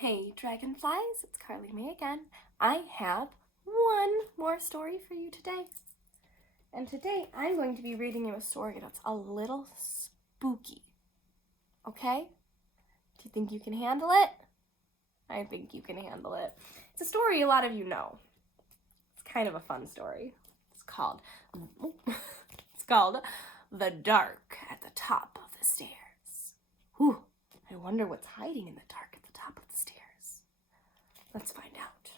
Hey dragonflies, it's Carly Mae again. I have one more story for you today. And today I'm going to be reading you a story that's a little spooky. Okay? Do you think you can handle it? I think you can handle it. It's a story a lot of you know. It's kind of a fun story. It's called The Dark at the Top of the Stairs. Whew, I wonder what's hiding in the dark at the top of the stairs. Let's find out.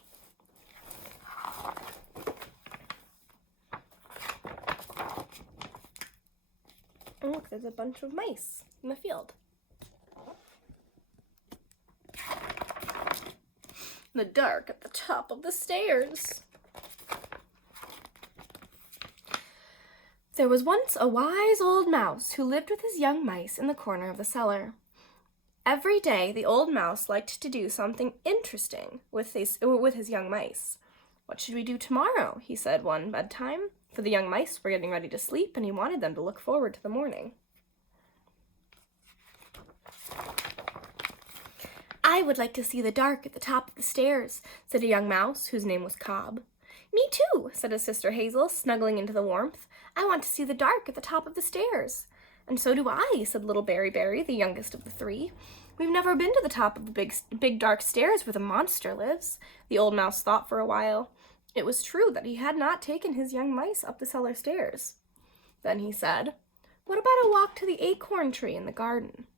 Oh, look, there's a bunch of mice in the field. The dark at the top of the stairs. There was once a wise old mouse who lived with his young mice in the corner of the cellar. Every day, the old mouse liked to do something interesting with his young mice. "What should we do tomorrow?" he said one bedtime, for the young mice were getting ready to sleep and he wanted them to look forward to the morning. "I would like to see the dark at the top of the stairs," said a young mouse whose name was Cobb. "Me too," said his sister Hazel, snuggling into the warmth. "I want to see the dark at the top of the stairs." "And so do I," said little Berry, the youngest of the three. "We've never been to the top of the big dark stairs where the monster lives." The old mouse thought for a while. It was true that he had not taken his young mice up the cellar stairs. Then he said, "What about a walk to the acorn tree in the garden?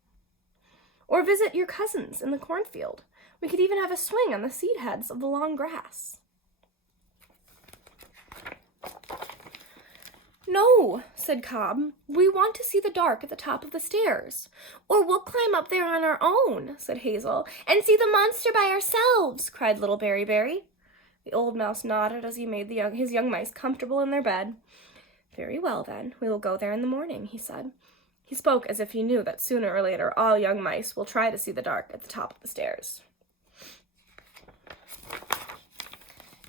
Or visit your cousins in the cornfield? We could even have a swing on the seed heads of the long grass." "No," said Cobb. "We want to see the dark at the top of the stairs." "Or we'll climb up there on our own," said Hazel. "And see the monster by ourselves," cried little Berry. The old mouse nodded as he made his young mice comfortable in their bed. "Very well, then, we will go there in the morning," he said. He spoke as if he knew that sooner or later all young mice will try to see the dark at the top of the stairs.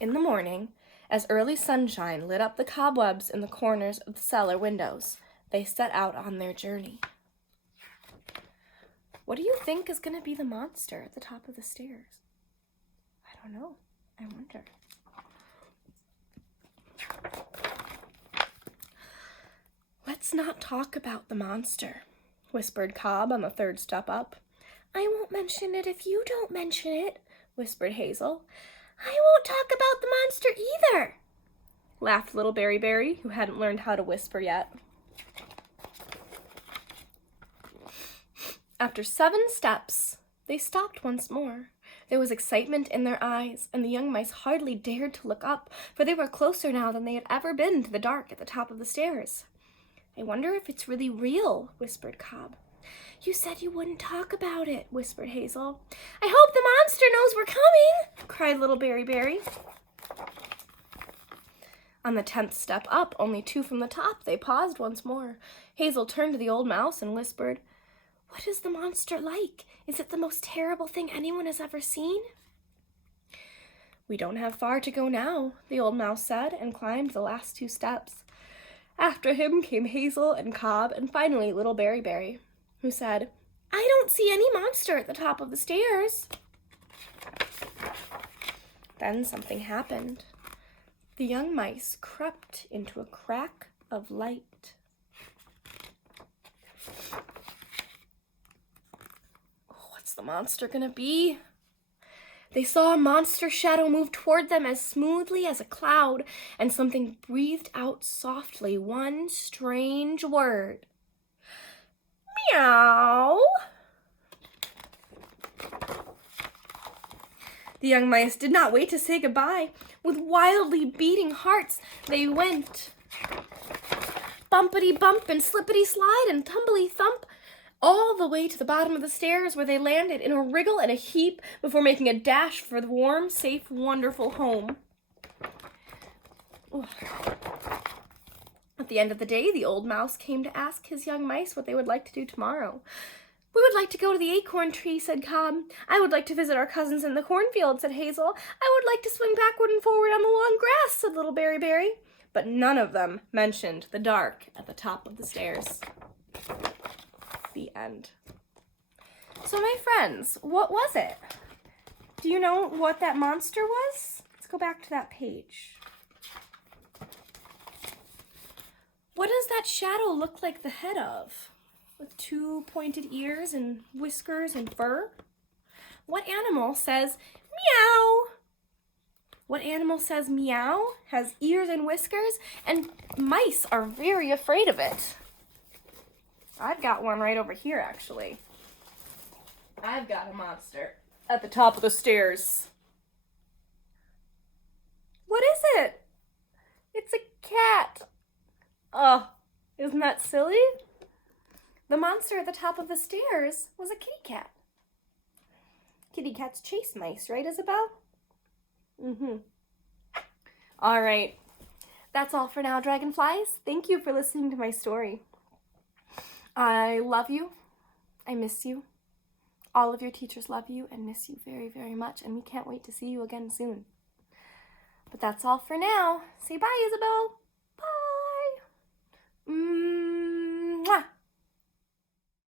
In the morning, as early sunshine lit up the cobwebs in the corners of the cellar windows, they set out on their journey. What do you think is going to be the monster at the top of the stairs? I don't know. I wonder. "Let's not talk about the monster," whispered Cobb on the third step up. "I won't mention it if you don't mention it," whispered Hazel. "I won't talk about the monster either," laughed little Berry, who hadn't learned how to whisper yet. After 7 steps, they stopped once more. There was excitement in their eyes, and the young mice hardly dared to look up, for they were closer now than they had ever been to the dark at the top of the stairs. "I wonder if it's really real," whispered Cobb. "You said you wouldn't talk about it," whispered Hazel. "I hope the monster knows we're coming," cried little Berry. On the 10th step up, only 2 from the top, they paused once more. Hazel turned to the old mouse and whispered, "What is the monster like? Is it the most terrible thing anyone has ever seen?" "We don't have far to go now," the old mouse said, and climbed the last 2 steps. After him came Hazel and Cobb, and finally little Berry, who said, "I don't see any monster at the top of the stairs." Then something happened. The young mice crept into a crack of light. What's the monster gonna be? They saw a monster shadow move toward them as smoothly as a cloud, and something breathed out softly one strange word. "Meow." The young mice did not wait to say goodbye. With wildly beating hearts, they went bumpity bump and slippity slide and tumbly thump all the way to the bottom of the stairs, where they landed in a wriggle and a heap before making a dash for the warm, safe, wonderful home. At the end of the day, the old mouse came to ask his young mice what they would like to do tomorrow. "We would like to go to the acorn tree," said Cobb. "I would like to visit our cousins in the cornfield," said Hazel. "I would like to swing backward and forward on the long grass," said little Berry. But none of them mentioned the dark at the top of the stairs. The end. So my friends, what was it? Do you know what that monster was? Let's go back to that page. What does that shadow look like the head of? With two pointed ears and whiskers and fur? What animal says meow? What animal says meow, has ears and whiskers, and mice are very afraid of it? I've got one right over here, actually. I've got a monster at the top of the stairs. What is it? It's a cat. Oh, isn't that silly? The monster at the top of the stairs was a kitty cat. Kitty cats chase mice, right, Isabel? Mm-hmm. All right. That's all for now, dragonflies. Thank you for listening to my story. I love you. I miss you. All of your teachers love you and miss you very, very much, and we can't wait to see you again soon. But that's all for now. Say bye, Isabel.